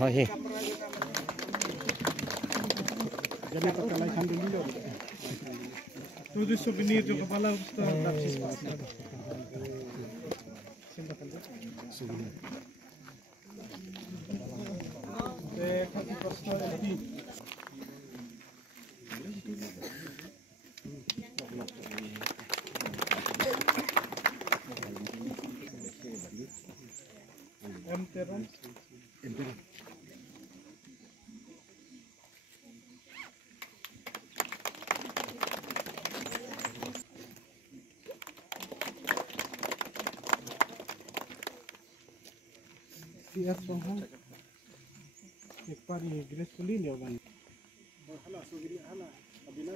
Oh iya. Jadi perkelaikan dulu. Tujuh souvenir jo kepala gusto tapsis pa. Kaki pasto LD. Enteran. Siap sohong. एक बार ये गिलास को ले लिया भाई हला सो गिरी हला अभी ना